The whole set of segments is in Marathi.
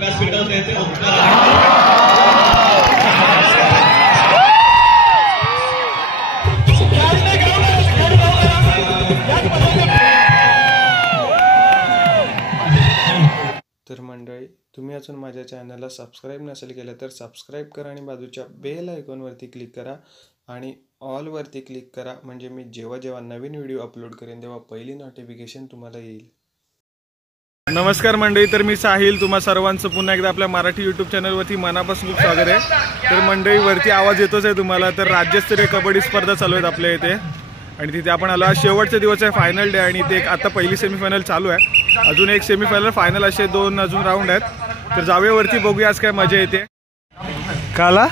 व्यासपीठावर येते तर मंडळी, तुम्ही अजून माझ्या चॅनलला सबस्क्राईब नसेल केलं तर सबस्क्राईब करा आणि बाजूच्या बेल आयकॉनवरती क्लिक करा आणि ऑलवरती क्लिक करा, म्हणजे मी जेव्हा नवीन व्हिडिओ अपलोड करेन तेव्हा पहिली नोटिफिकेशन तुम्हाला येईल. नमस्कार मंडळी, तर मी साहिल तुम्हा सर्वांचं पुन्हा एकदा आपल्या मराठी यूट्यूब चॅनलवरती मनापासून खूप स्वागत आहे. तर मंडळी, वरती आवाज येतोच आहे तुम्हाला. तर राज्यस्तरीय कबड्डी स्पर्धा चालू आहेत आपल्या इथे आणि तिथे आपण आलो. शेवटचा दिवस आहे, फायनल डे, आणि ते आता पहिली सेमीफायनल चालू आहे. अजून एक सेमीफायनल, फायनल असे 2 अजून राऊंड आहेत. तर जाऊया वरती, बघूया आज काय मजा येते. काला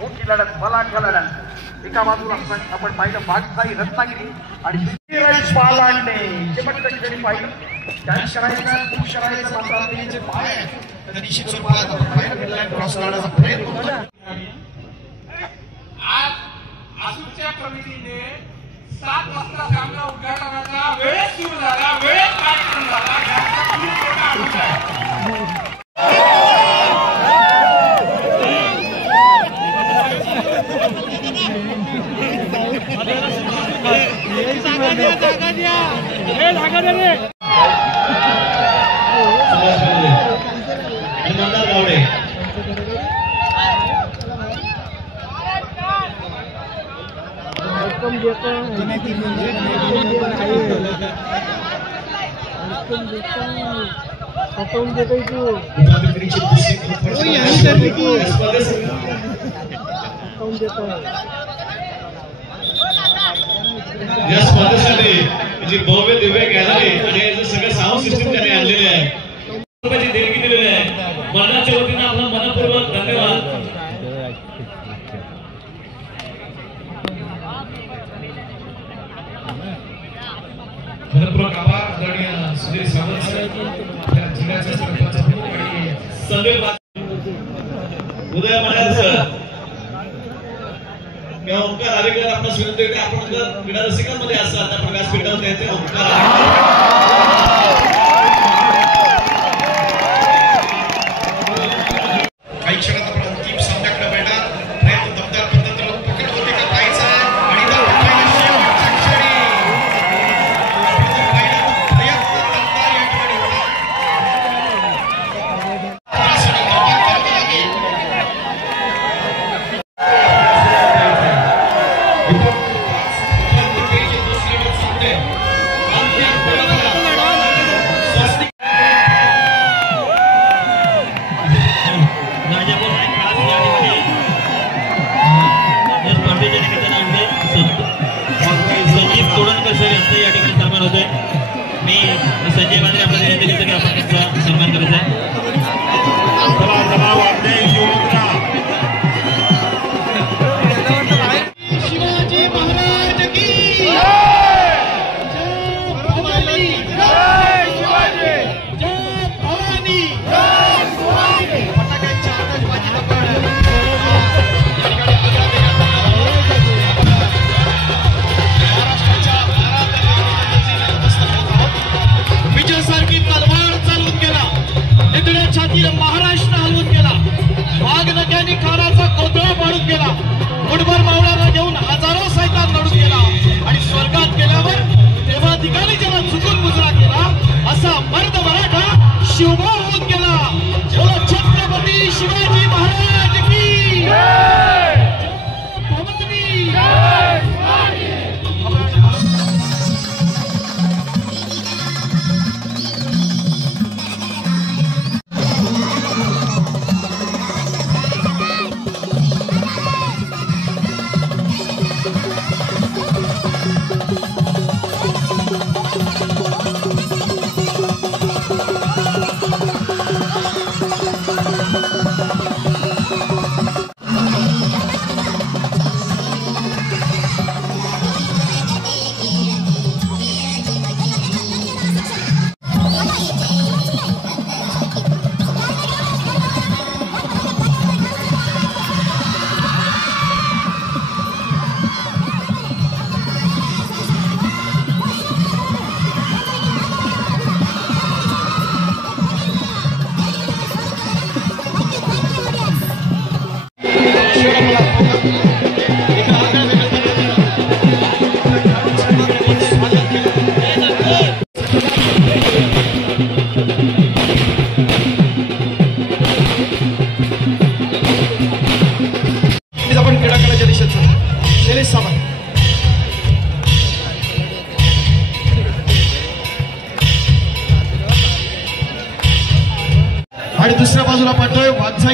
मोठी लढत, बलाढ्य लढत. एका बाजूला आपण पाहिलं बागसाई रत्नागिरी आणि पालांडे शेवटच्या पाहिलं कॅच करायचं, पुश करायचं, मात्र त्यांचे पाय तर निश्चित स्वरूपात फायनल लाईन क्रॉस करण्याचा प्रयत्न होता. आज आसूच्या कमिटीने 7 वाजता सामना उद्घाटनाचा वेळ सुरू झाला, वेळ कार्यक्रम झाला. या स्पर्धेसाठी जी भव्य दिव्य गॅलरी आणि सगळं साऊंड सिस्टम त्यांनी आणलेले आहे, रुपयाची देणगी दिलेली आहे. मंडळाच्या वतीनं आपला मनपूर्वक धन्यवाद. मनपूर्वक आभार आदरणीय सुधीर सावंत सर, जिल्ह्याचे सरपंच आणि संदीप उदय महाराज सर किंवा ओंकार आरेकर आपणास विनंती आहे की आपण जर क्रीडा रसिकांमध्ये असाल तर आपण व्यासपीठावर येते ओंकार काही क्षणात आपण अंतिम सामन्याकडे वळणार. प्रयत्न दमदार पद्धतीने पकड होते का पाहायचा आणि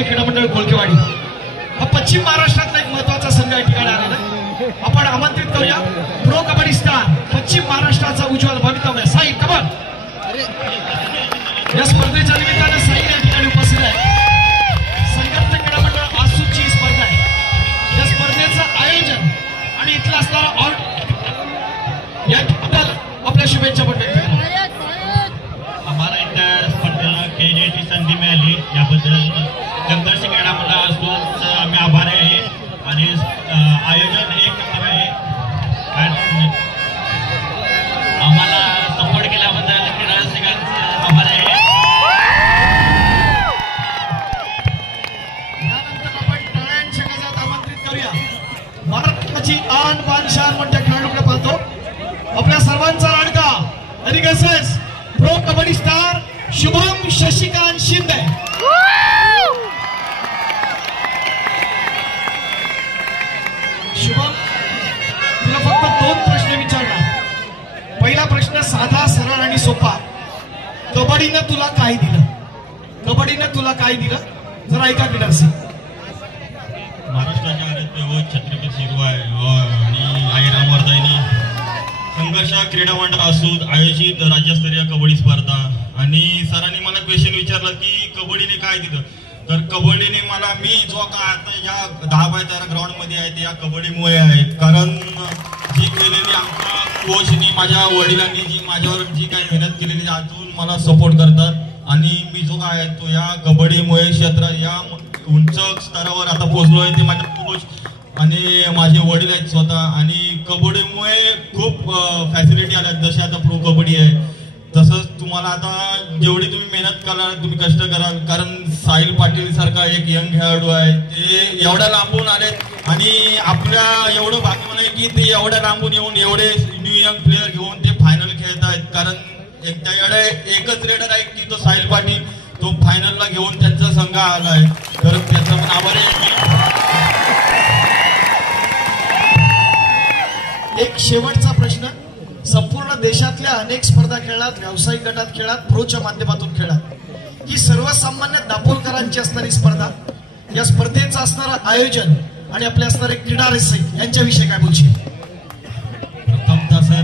व्यवसाय क्रीडा मंडळ कोळकेवाडी हा पश्चिम महाराष्ट्रातला एक महत्वाचा संघ या ठिकाणी आलेला आहे. आपण आमंत्रित करूया प्रो कबड्डी स्टार पश्चिम महाराष्ट्राचा उज्ज्वल भवितव्य साई कबन. या स्पर्धेच्या निमित्तानं साई या ठिकाणी उपस्थित आहे. संघटन क्रीडा मंडळ आसूची स्पर्धा आहे. या स्पर्धेचं आयोजन आणि इथला असणारा याबद्दल आपल्या शुभेच्छा पण व्यक्त करा. आम्हाला इतर स्पर्धेला खेळण्याची संधी मिळाली याबद्दल जगदर्शी क्रीडा मंडळ आसूच आम्ही आभारी आहे. आणि आयोजन एक नंबर आहे. आम्हाला सपोर्ट केल्याबद्दल क्रीडा रसिकांचं आभार आहे. यानंतर आपण टाळ्यांच्या गजरात आमंत्रित करूया महाराष्ट्राची आन बान शान मोठ्या खेळाडूकडे पाहतो आपल्या सर्वांचा लाडका अरिगसेस प्रो कबड्डी स्टार शुभम शशिकांत शिंदे. शुभम तुला फक्त 2 प्रश्न विचारणार. पहिला प्रश्न साधा सरळ आणि सोपा. कबड्डीनं तुला काय दिलं? कबड्डीनं तुला काय दिलं जरा ऐका किडरसी. महाराष्ट्राच्या आराध्य व छत्रपती शिवाय आणि आईराम वर्धाईनी संघर्ष क्रीडा मंडळ आसूद आयोजित राज्यस्तरीय कबड्डी स्पर्धा. आणि सरांनी मला क्वेश्चन विचारला की कबड्डीने काय दिलं. तर कबड्डीने मला मी जो का आता या 10x13 ग्राउंड मध्ये आहे ते या कबड्डीमुळे आहे. कारण जी केलेली आमच्या कोचनी माझ्या वडिलांनी जी माझ्यावर जी काही मेहनत केलेली अजून मला सपोर्ट करतात. आणि मी जो काय तो या कबड्डीमुळे क्षेत्र या उंच स्तरावर आता पोहोचलो आहे ते माझ्या कोच आणि माझे वडील आहेत स्वतः. आणि कबड्डीमुळे खूप फॅसिलिटी आल्या जसे आता प्रो कबड्डी आहे. तसंच तुम्हाला आता जेवढी तुम्ही मेहनत कराल तुम्ही कष्ट कराल कारण साहिल पाटील सारखा एक यंग खेळाडू आहे ते एवढ्या लांबून आलेत आणि आपल्या एवढं भाग्य आहे की ते एवढ्या लांबून येऊन एवढे न्यू यंग प्लेअर घेऊन ते फायनल खेळत आहेत. कारण त्याकडे एकच रेडर आहे की तो साहिल पाटील तो फायनलला घेऊन त्यांचा संघ आलाय. तर त्याचा पण आभार आहे. एक शेवटचा प्रश्न. संपूर्ण देशातल्या अनेक स्पर्धा खेळात व्यावसायिक गटात खेळात प्रोच्या माध्यमातून खेळात ही सर्वसामान्य दापोलकरांची असणारी स्पर्धा. या स्पर्धेचं असणारं आयोजन आणि आपले असणारे क्रीडा रसिक यांच्याविषयी काय बोलशील? प्रथमतः सर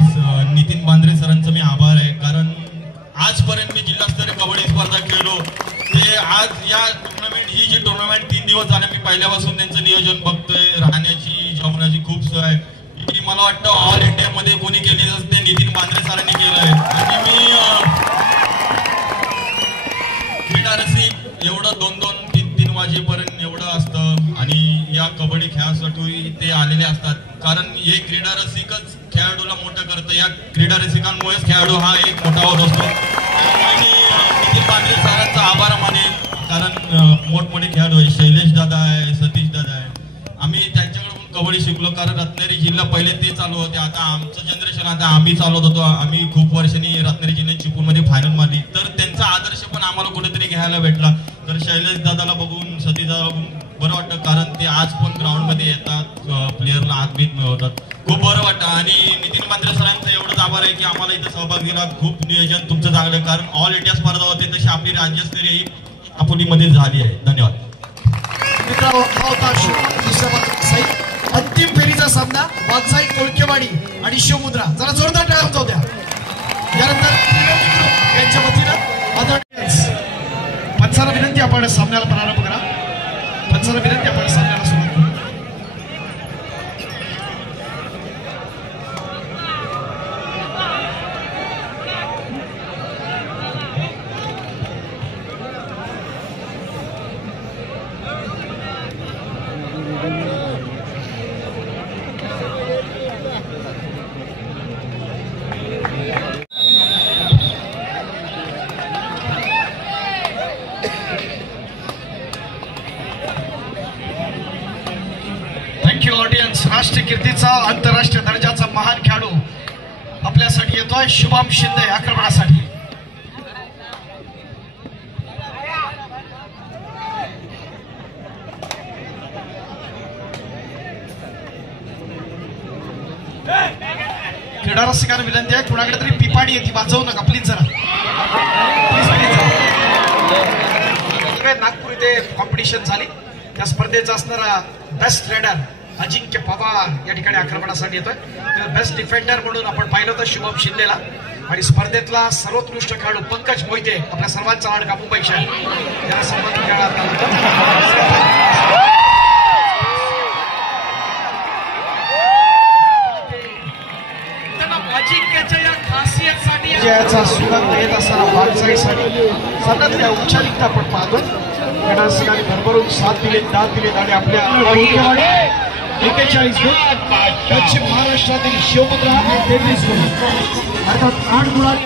नितीन बांद्रे सरांचं मी आभार आहे. कारण आजपर्यंत मी जिल्हास्तरीय कबड्डी स्पर्धा खेळलो ते आज या टुर्नामेंट ही जी टुर्नामेंट 3 दिवस झाले मी पहिल्यापासून त्यांचं नियोजन बघतोय. राहण्याची जेवणाची खूप सोय मला वाटतं ऑल इंडिया मध्ये कोणी केली ते नितीन बांद्रे सरांनी केलंय. आणि मी क्रीडा रसिक एवढं 2-2-3-3 वाजेपर्यंत एवढं असतं आणि या कबड्डी खेळासाठी ते आलेले असतात. कारण हे क्रीडा रसिकच खेळाडूला मोठं करतं. या क्रीडा रसिकांमुळेच खेळाडू हा एक मोठा होत असतो. आणि नितीन बांद्रे सरांचा आभार मानेन कारण मोठमोठे खेळाडू आहे. शैलेश दादा आहे, सतीश दादा आहे. आम्ही त्यांच्याकडून कबड्डी शिकलो कारण रत्नागिरी जिल्हा पहिले ते चालू होते. आता आमचं जनरेशन आता आम्ही चालवत होतो. आम्ही खूप वर्षांनी रत्नागिरी जिल्ह्यात चिपळूणमध्ये फायनल मारली. तर त्यांचा आदर्श पण आम्हाला कुठेतरी घ्यायला भेटला. तर शैलेश दादाला बघून सतीश दादाला बघून बरं वाटतं कारण ते आज पण ग्राउंड मध्ये येतात प्लेअरला हातबीत मिळवतात. खूप बरं वाटतं. आणि नितीन बांद्रे सरांचं एवढंच आभार आहे की आम्हाला इथं सहभाग दिला. खूप नियोजन तुमचं चांगलं कारण ऑल इंडिया स्पर्धा होते तशी आपली राज्यस्तरीय ही आपुलीमध्ये झाली आहे. धन्यवाद. मित्रांनो हा होता अंतिम फेरीचा सामना वागसाई कोळकेवाडी आणि शिवमुद्रा. जरा जोरदार टाळ्या होता द्या. यानंतर यांच्या वतीनं पंचाला विनंती आपण सामन्याला प्रारंभ करा. पंचाला विनंती आपण सामन्याला सुरुवात करू. ऑडियन्स. राष्ट्रीय कीर्तीचा आंतरराष्ट्रीय दर्जाचा महान खेळाडू आपल्यासाठी येतोय शुभम शिंदे आक्रमणासाठी. क्रीडा रसिकांना विनंती आहे कुणाकडे तरी पिपाडी येते वाजवू नका प्लीज जरा प्लीज. नागपूर तिथे कॉम्पिटिशन झाली. त्या स्पर्धेचा असणारा बेस्ट रेडर अजिंक्य पवार या ठिकाणी आक्रमणासाठी येतोय. बेस्ट डिफेंडर म्हणून आपण पाहिलं होतं शुभम शिंदेला, आणि स्पर्धेतला सर्वोत्कृष्ट खेळाडू पंकज मोहिते आपल्या सर्वांचा लाडका मुंबई शहर याला सन्मानित करण्यात आलं होतं. अजिंक्यच्या या खासियतसाठी जयाचा सुगंध येत असताना वाटचाळीसाठी सततल्या उच्चारिक्त आपण पाहतो. गणासिंगाने भरभरून साथ दिले, दाद दिले आणि आपल्या 41 गुण पश्चिम महाराष्ट्रातील शिवमुद्रा 33 गुण अर्थात 8 गुणांनी